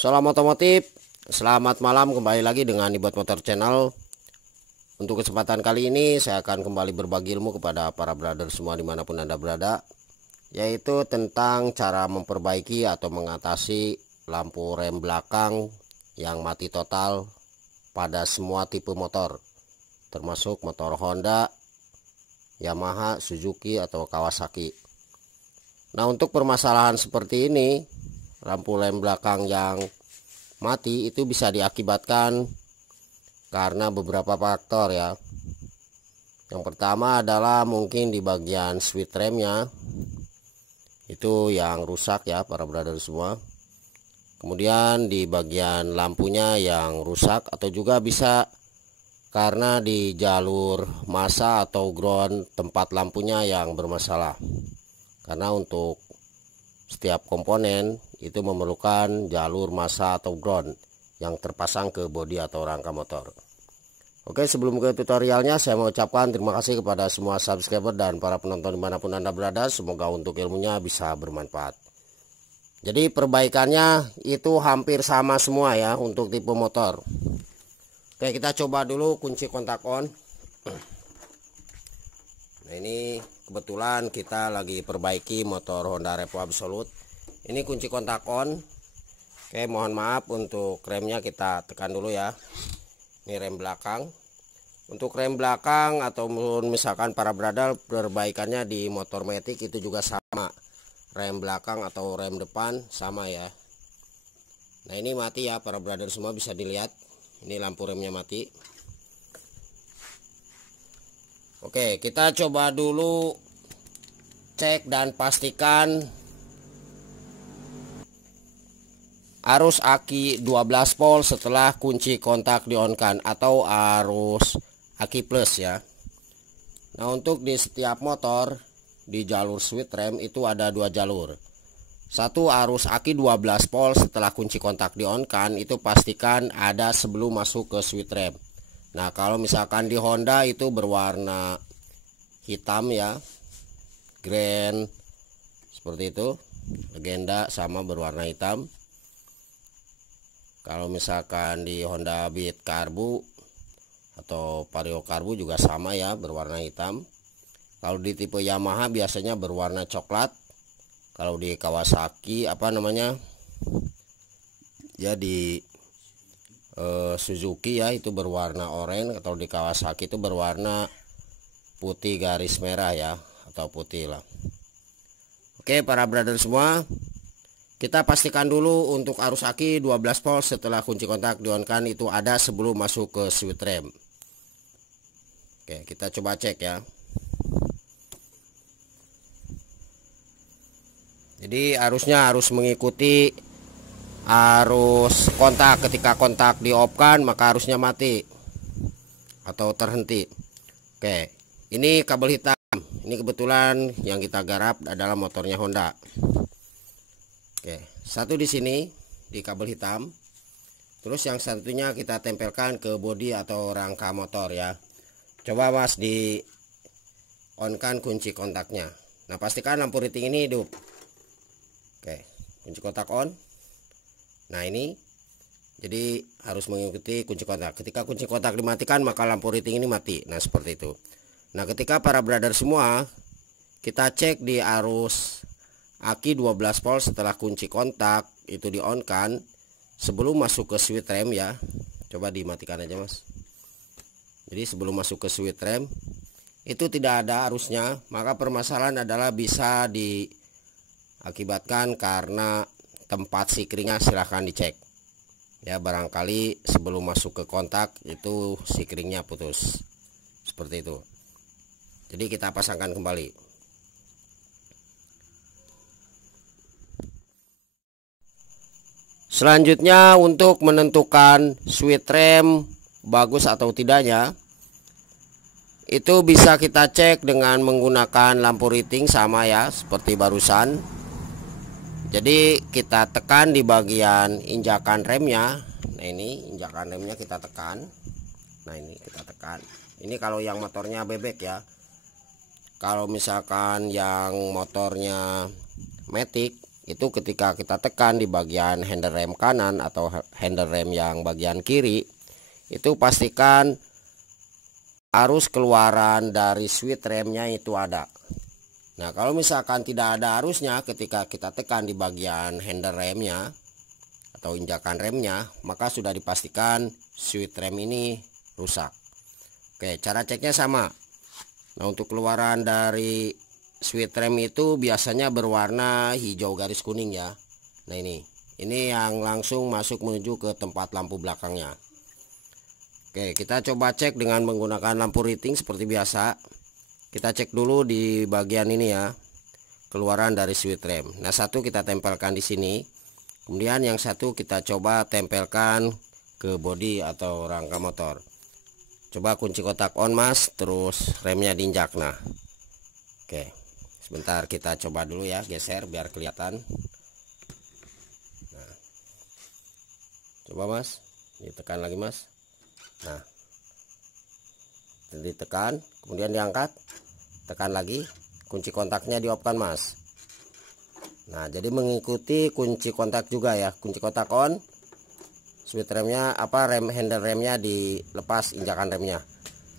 Salam otomotif, selamat malam, kembali lagi dengan Ibot Motor Channel. Untuk kesempatan kali ini saya akan kembali berbagi ilmu kepada para brother semua dimanapun Anda berada, yaitu tentang cara memperbaiki atau mengatasi lampu rem belakang yang mati total pada semua tipe motor, termasuk motor Honda, Yamaha, Suzuki atau Kawasaki. Nah, untuk permasalahan seperti ini, lampu rem belakang yang mati itu bisa diakibatkan karena beberapa faktor ya. Yang pertama adalah mungkin di bagian switch remnya itu yang rusak ya para brother semua. Kemudian di bagian lampunya yang rusak, atau juga bisa karena di jalur massa atau ground tempat lampunya yang bermasalah. Karena untuk setiap komponen itu memerlukan jalur massa atau ground yang terpasang ke bodi atau rangka motor. Oke, sebelum ke tutorialnya, saya mau ucapkan terima kasih kepada semua subscriber dan para penonton dimanapun Anda berada. Semoga untuk ilmunya bisa bermanfaat. Jadi perbaikannya itu hampir sama semua ya untuk tipe motor. Oke, kita coba dulu kunci kontak on. Nah, ini kebetulan kita lagi perbaiki motor Honda Revo Absolute. Ini kunci kontak on. Oke, mohon maaf untuk remnya kita tekan dulu ya. Ini rem belakang. Untuk rem belakang atau misalkan para brother perbaikannya di motor Matic itu juga sama. Rem belakang atau rem depan sama ya. Nah, ini mati ya para brother semua, bisa dilihat. Ini lampu remnya mati. Oke, kita coba dulu cek dan pastikan arus aki 12 volt setelah kunci kontak di-on-kan atau arus aki plus ya. Nah, untuk di setiap motor di jalur switch rem itu ada dua jalur. Satu arus aki 12 volt setelah kunci kontak di-on-kan itu pastikan ada sebelum masuk ke switch rem. Nah, kalau misalkan di Honda itu berwarna hitam ya, Grand seperti itu, Legenda sama berwarna hitam. Kalau misalkan di Honda Beat Karbu atau Vario Karbu juga sama ya, berwarna hitam. Kalau di tipe Yamaha biasanya berwarna coklat. Kalau di Kawasaki ya di Suzuki ya itu berwarna oranye, atau di Kawasaki itu berwarna putih garis merah ya, atau putih lah. Oke para brother semua, kita pastikan dulu untuk arus aki 12 volt setelah kunci kontak di-on-kan itu ada sebelum masuk ke switch rem. Oke, kita coba cek ya. Jadi arusnya harus mengikuti arus kontak. Ketika kontak di off kan maka arusnya mati atau terhenti. Oke, ini kabel hitam. Ini kebetulan yang kita garap adalah motornya Honda. Oke, satu di sini di kabel hitam. Terus yang satunya kita tempelkan ke bodi atau rangka motor ya. Coba Mas di on kan kunci kontaknya. Nah, pastikan lampu riting ini hidup. Oke, kunci kontak on. Nah, ini jadi harus mengikuti kunci kontak. Ketika kunci kontak dimatikan maka lampu riting ini mati. Nah, seperti itu. Nah, ketika para brother semua kita cek di arus aki 12 volt setelah kunci kontak itu di on kan sebelum masuk ke switch rem ya. Coba dimatikan aja Mas. Jadi sebelum masuk ke switch rem itu tidak ada arusnya, maka permasalahan adalah bisa diakibatkan karena tempat sikringnya. Silahkan dicek ya, barangkali sebelum masuk ke kontak itu sikringnya putus seperti itu. Jadi kita pasangkan kembali. Selanjutnya untuk menentukan switch rem bagus atau tidaknya itu bisa kita cek dengan menggunakan lampu riting sama ya seperti barusan. Jadi kita tekan di bagian injakan remnya. Nah, ini injakan remnya kita tekan. Nah, ini kita tekan. Ini kalau yang motornya bebek ya. Kalau misalkan yang motornya Matic itu ketika kita tekan di bagian handle rem kanan atau handle rem yang bagian kiri, itu pastikan arus keluaran dari switch remnya itu ada. Nah, kalau misalkan tidak ada arusnya ketika kita tekan di bagian handle remnya atau injakan remnya, maka sudah dipastikan switch rem ini rusak. Oke, cara ceknya sama. Nah, untuk keluaran dari switch rem itu biasanya berwarna hijau garis kuning ya. Nah, ini yang langsung masuk menuju ke tempat lampu belakangnya. Oke, kita coba cek dengan menggunakan lampu riting seperti biasa. Kita cek dulu di bagian ini ya, keluaran dari switch rem. Nah, satu kita tempelkan di sini. Kemudian yang satu kita coba tempelkan ke bodi atau rangka motor. Coba kunci kotak on mas, terus remnya diinjak. Nah, oke, sebentar kita coba dulu ya, geser biar kelihatan. Nah, coba mas, ditekan lagi mas. Nah, ditekan, kemudian diangkat, tekan lagi, kunci kontaknya di off kan mas. Nah, jadi mengikuti kunci kontak juga ya, kunci kontak on, switch remnya handle remnya dilepas, injakan remnya.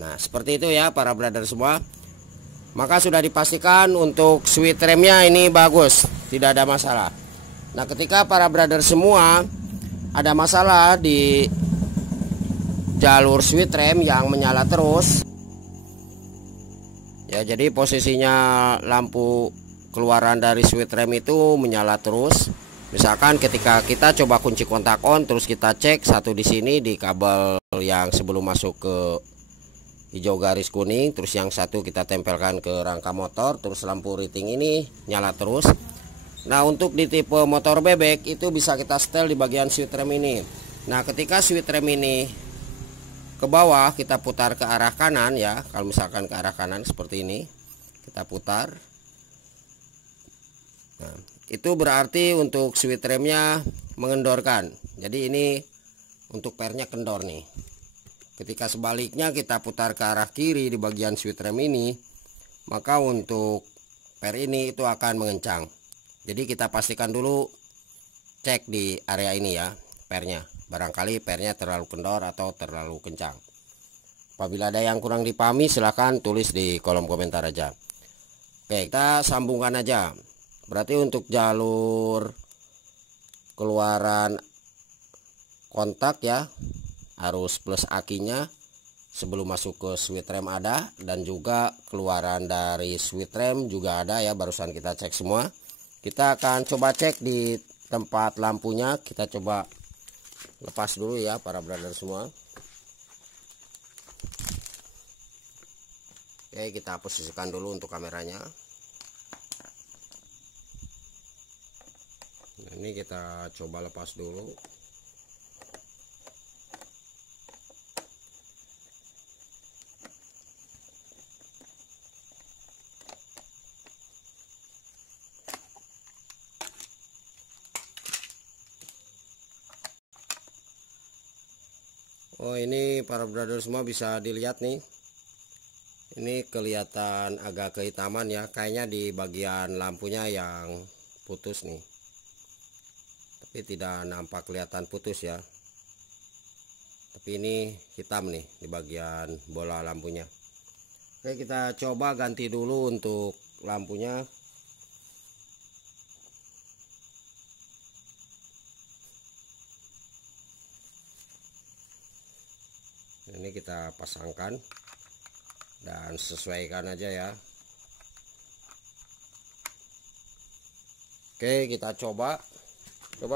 Nah, seperti itu ya para brother semua. Maka sudah dipastikan untuk switch remnya ini bagus, tidak ada masalah. Nah, ketika para brother semua ada masalah di jalur switch rem yang menyala terus ya, jadi posisinya lampu keluaran dari switch rem itu menyala terus. Misalkan ketika kita coba kunci kontak on, terus kita cek satu di sini di kabel yang sebelum masuk ke hijau garis kuning, terus yang satu kita tempelkan ke rangka motor, terus lampu riting ini nyala terus. Nah, untuk di tipe motor bebek itu bisa kita setel di bagian switch rem ini. Nah, ketika switch rem ini ke bawah, kita putar ke arah kanan ya. Kalau misalkan ke arah kanan seperti ini, kita putar. Nah, itu berarti untuk switch remnya mengendorkan. Jadi ini untuk pernya kendor nih. Ketika sebaliknya kita putar ke arah kiri di bagian switch rem ini, maka untuk per ini itu akan mengencang. Jadi kita pastikan dulu, cek di area ini ya pernya. Barangkali pernya terlalu kendor atau terlalu kencang. Apabila ada yang kurang dipahami, silahkan tulis di kolom komentar aja. Oke, kita sambungkan aja. Berarti untuk jalur keluaran kontak ya, arus plus akinya sebelum masuk ke switch rem ada, dan juga keluaran dari switch rem juga ada ya, barusan kita cek semua. Kita akan coba cek di tempat lampunya. Kita coba lepas dulu ya para brother semua. Oke, kita posisikan dulu untuk kameranya. Nah, ini kita coba lepas dulu. Oh, ini para brother semua bisa dilihat nih. Ini kelihatan agak kehitaman ya, kayaknya di bagian lampunya yang putus nih. Tapi tidak nampak kelihatan putus ya. Tapi ini hitam nih di bagian bola lampunya. Oke, kita coba ganti dulu untuk lampunya. Ini kita pasangkan dan sesuaikan aja ya. Oke, kita coba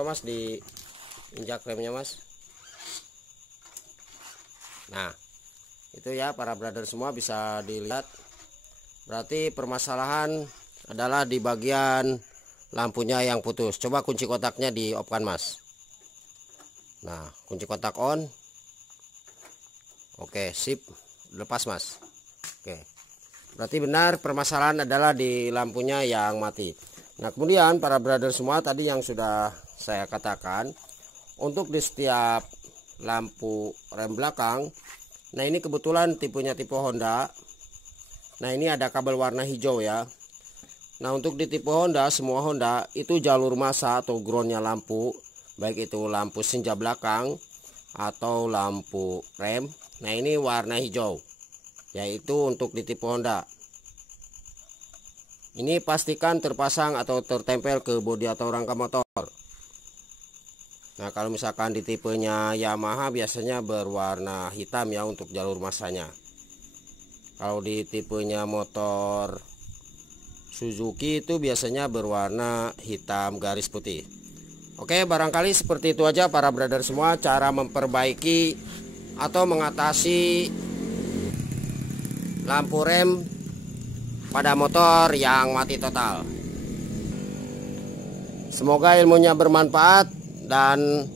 mas diinjak remnya mas. Nah, itu ya para brother semua bisa dilihat. Berarti permasalahan adalah di bagian lampunya yang putus. Coba kunci kotaknya di off kan mas. Nah, kunci kotak on. Oke, sip, lepas mas. Oke, berarti benar permasalahan adalah di lampunya yang mati. Nah, kemudian para brother semua, tadi yang sudah saya katakan, untuk di setiap lampu rem belakang, nah ini kebetulan tipenya tipe Honda. Nah, ini ada kabel warna hijau ya. Nah, untuk di tipe Honda, semua Honda itu jalur massa atau groundnya lampu, baik itu lampu senja belakang atau lampu rem, nah ini warna hijau, yaitu untuk di tipe Honda. Ini pastikan terpasang atau tertempel ke bodi atau rangka motor. Nah, kalau misalkan di tipenya Yamaha biasanya berwarna hitam ya untuk jalur massanya. Kalau di tipenya motor Suzuki itu biasanya berwarna hitam garis putih. Oke, barangkali seperti itu aja para brother semua cara memperbaiki atau mengatasi lampu rem pada motor yang mati total. Semoga ilmunya bermanfaat, dan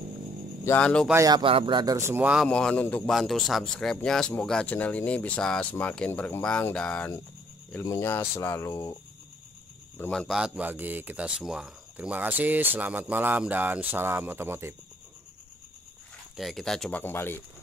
jangan lupa ya para brother semua, mohon untuk bantu subscribe-nya. Semoga channel ini bisa semakin berkembang dan ilmunya selalu bermanfaat bagi kita semua. Terima kasih, selamat malam dan salam otomotif. Oke, kita coba kembali.